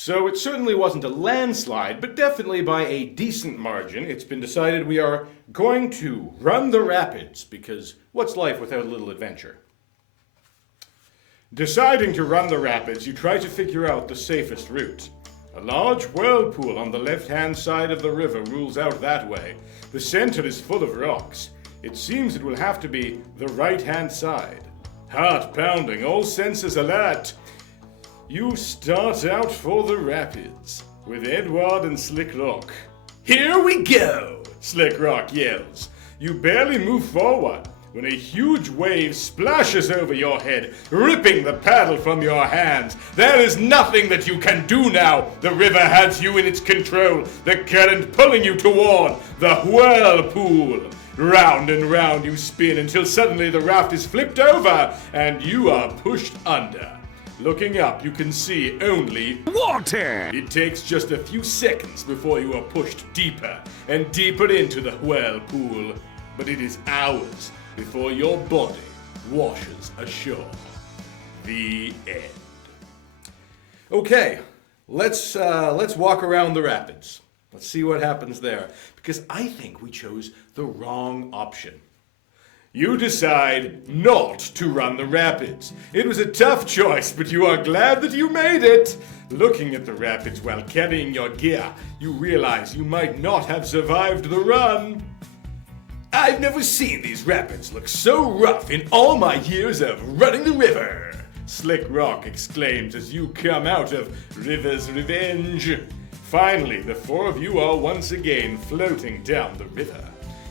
So it certainly wasn't a landslide, but definitely by a decent margin, it's been decided we are going to run the rapids, because what's life without a little adventure? Deciding to run the rapids, you try to figure out the safest route. A large whirlpool on the left-hand side of the river rules out that way. The center is full of rocks. It seems it will have to be the right-hand side. Heart pounding, all senses alert. You start out for the rapids with Edward and Slick Rock. Here we go, Slick Rock yells. You barely move forward when a huge wave splashes over your head, ripping the paddle from your hands. There is nothing that you can do now. The river has you in its control, the current pulling you toward the whirlpool. Round and round you spin until suddenly the raft is flipped over and you are pushed under. Looking up, you can see only water! It takes just a few seconds before you are pushed deeper and deeper into the whirlpool, but it is hours before your body washes ashore. The end. Okay, let's walk around the rapids. Let's see what happens there, because I think we chose the wrong option. You decide not to run the rapids. It was a tough choice, but you are glad that you made it. Looking at the rapids while carrying your gear, you realize you might not have survived the run. I've never seen these rapids look so rough in all my years of running the river, Slick Rock exclaims as you come out of River's Revenge. Finally, the four of you are once again floating down the river.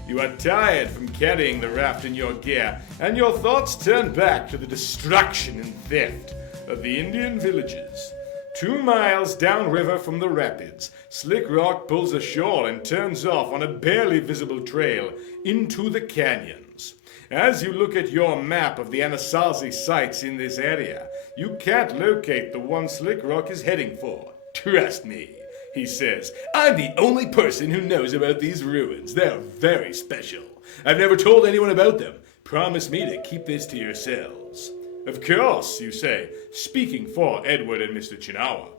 You are tired from carrying the raft in your gear, and your thoughts turn back to the destruction and theft of the Indian villages. 2 miles downriver from the rapids, Slick Rock pulls ashore and turns off on a barely visible trail into the canyons. As you look at your map of the Anasazi sites in this area, you can't locate the one Slick Rock is heading for. Trust me, he says, I'm the only person who knows about these ruins. They're very special. I've never told anyone about them. Promise me to keep this to yourselves. Of course, you say, speaking for Edward and Mr. Chinawa.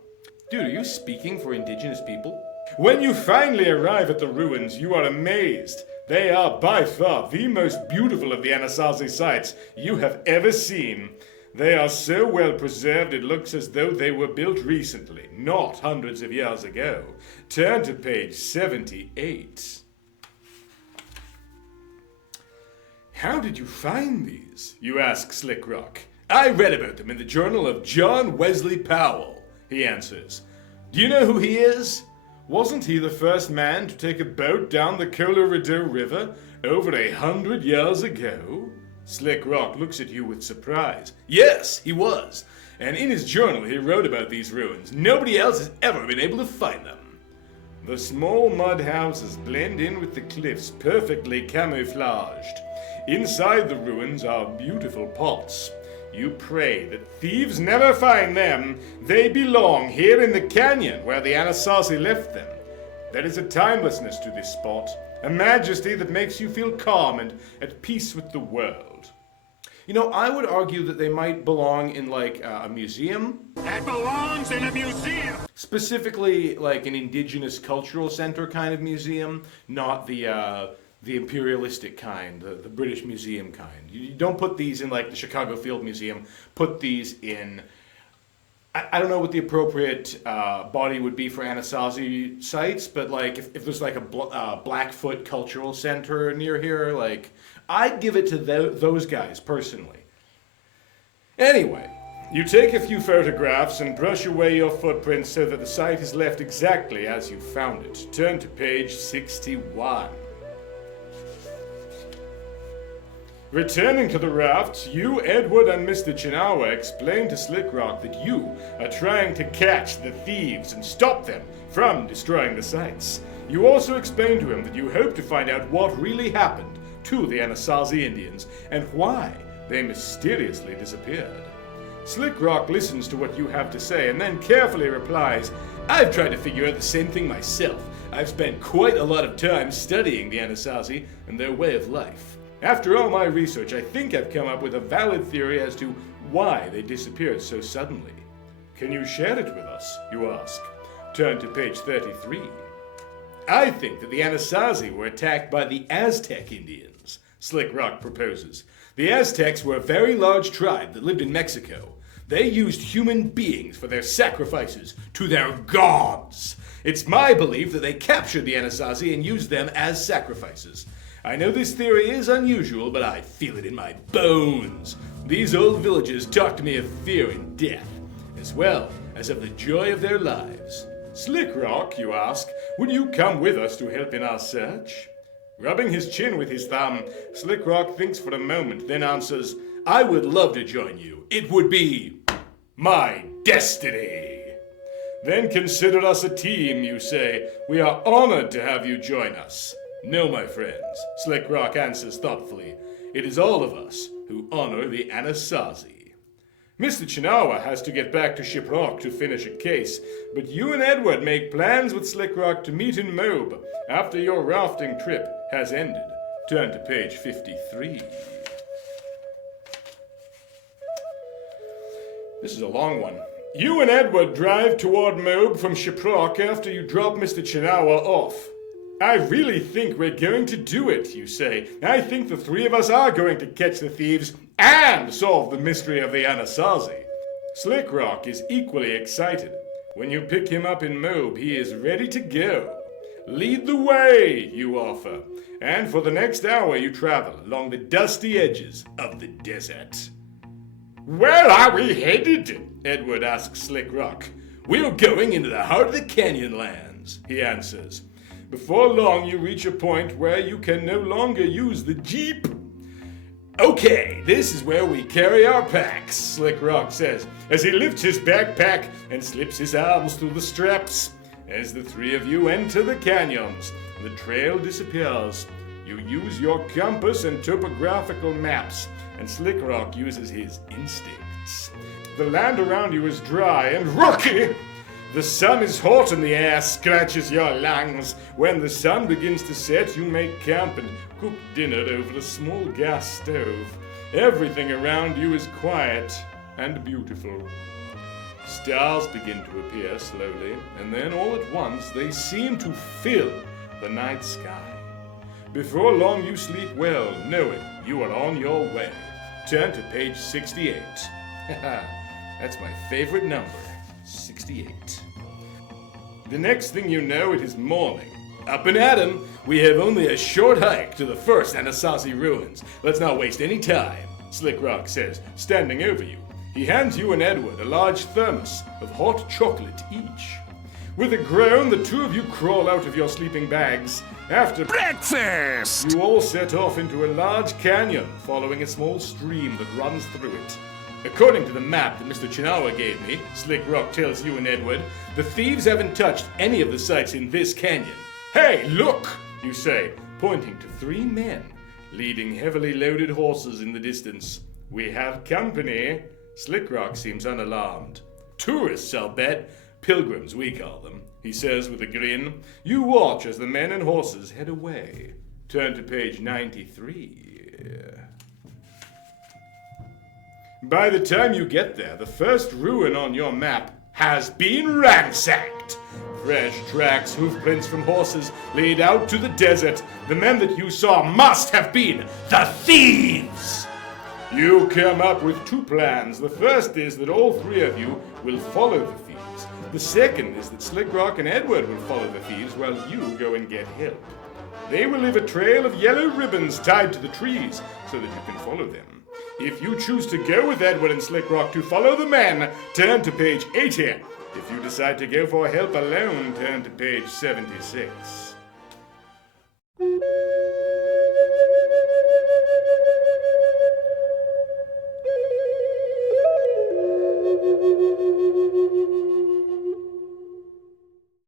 Dude, are you speaking for indigenous people? When you finally arrive at the ruins, you are amazed. They are by far the most beautiful of the Anasazi sites you have ever seen. They are so well preserved it looks as though they were built recently, not hundreds of years ago. Turn to page 78. How did you find these? You ask Slick Rock. I read about them in the journal of John Wesley Powell, he answers. Do you know who he is? Wasn't he the first man to take a boat down the Colorado River over 100 years ago? Slick Rock looks at you with surprise. Yes, he was. And in his journal he wrote about these ruins. Nobody else has ever been able to find them. The small mud houses blend in with the cliffs, perfectly camouflaged. Inside the ruins are beautiful pots. You pray that thieves never find them. They belong here in the canyon where the Anasazi left them. There is a timelessness to this spot, a majesty that makes you feel calm and at peace with the world. You know, I would argue that they might belong in, like, a museum. That belongs in a museum! Specifically, like, an indigenous cultural center kind of museum, not the imperialistic kind, the British Museum kind. You don't put these in, like, the Chicago Field Museum. Put these in... I don't know what the appropriate body would be for Anasazi sites, but like if there's like a Blackfoot Cultural Center near here, like I'd give it to those guys personally. Anyway, you take a few photographs and brush away your footprints so that the site is left exactly as you found it. Turn to page 61. Returning to the rafts, you, Edward, and Mr. Chinawa explain to Slick Rock that you are trying to catch the thieves and stop them from destroying the sites. You also explain to him that you hope to find out what really happened to the Anasazi Indians and why they mysteriously disappeared. Slick Rock listens to what you have to say and then carefully replies, I've tried to figure out the same thing myself. I've spent quite a lot of time studying the Anasazi and their way of life. After all my research, I think I've come up with a valid theory as to why they disappeared so suddenly. Can you share it with us, you ask? Turn to page 33. I think that the Anasazi were attacked by the Aztec Indians, Slick Rock proposes. The Aztecs were a very large tribe that lived in Mexico. They used human beings for their sacrifices to their gods. It's my belief that they captured the Anasazi and used them as sacrifices. I know this theory is unusual, but I feel it in my bones. These old villagers talk to me of fear and death, as well as of the joy of their lives. Slick Rock, you ask, would you come with us to help in our search? Rubbing his chin with his thumb, Slick Rock thinks for a moment, then answers, I would love to join you. It would be my destiny. Then consider us a team, you say. We are honored to have you join us. No, my friends, Slick Rock answers thoughtfully. It is all of us who honor the Anasazi. Mr. Chinawa has to get back to Shiprock to finish a case, but you and Edward make plans with Slick Rock to meet in Moab after your rafting trip has ended. Turn to page 53. This is a long one. You and Edward drive toward Moab from Shiprock after you drop Mr. Chinawa off. I really think we're going to do it, you say. I think the three of us are going to catch the thieves and solve the mystery of the Anasazi. Slick Rock is equally excited. When you pick him up in Moab, he is ready to go. Lead the way, you offer, and for the next hour you travel along the dusty edges of the desert. Where are we headed? Edward asks Slick Rock. We're going into the heart of the canyon lands, he answers. Before long you reach a point where you can no longer use the jeep. Okay, this is where we carry our packs, Slick Rock says, as he lifts his backpack and slips his arms through the straps. As the three of you enter the canyons, the trail disappears. You use your compass and topographical maps, and Slick Rock uses his instincts. The land around you is dry and rocky. The sun is hot and the air scratches your lungs. When the sun begins to set, you make camp and cook dinner over a small gas stove. Everything around you is quiet and beautiful. Stars begin to appear slowly, and then all at once they seem to fill the night sky. Before long you sleep well, knowing you are on your way. Turn to page 68. That's my favorite number, 68. The next thing you know, it is morning. Up and at 'em, we have only a short hike to the first Anasazi ruins. Let's not waste any time, Slick Rock says, standing over you. He hands you and Edward a large thermos of hot chocolate each. With a groan, the two of you crawl out of your sleeping bags. After breakfast, you all set off into a large canyon, following a small stream that runs through it. According to the map that Mr. Chinawa gave me, Slick Rock tells you and Edward, the thieves haven't touched any of the sites in this canyon. Hey, look, you say, pointing to three men leading heavily loaded horses in the distance. We have company. Slick Rock seems unalarmed. Tourists, I'll bet. Pilgrims, we call them, he says with a grin. You watch as the men and horses head away. Turn to page 93. By the time you get there, the first ruin on your map has been ransacked. Fresh tracks, hoof prints from horses lead out to the desert. The men that you saw must have been the thieves! You come up with two plans. The first is that all three of you will follow the thieves. The second is that Slick Rock and Edward will follow the thieves while you go and get help. They will leave a trail of yellow ribbons tied to the trees so that you can follow them. If you choose to go with Edward and Slick Rock to follow the men, turn to page 80. If you decide to go for help alone, turn to page 76.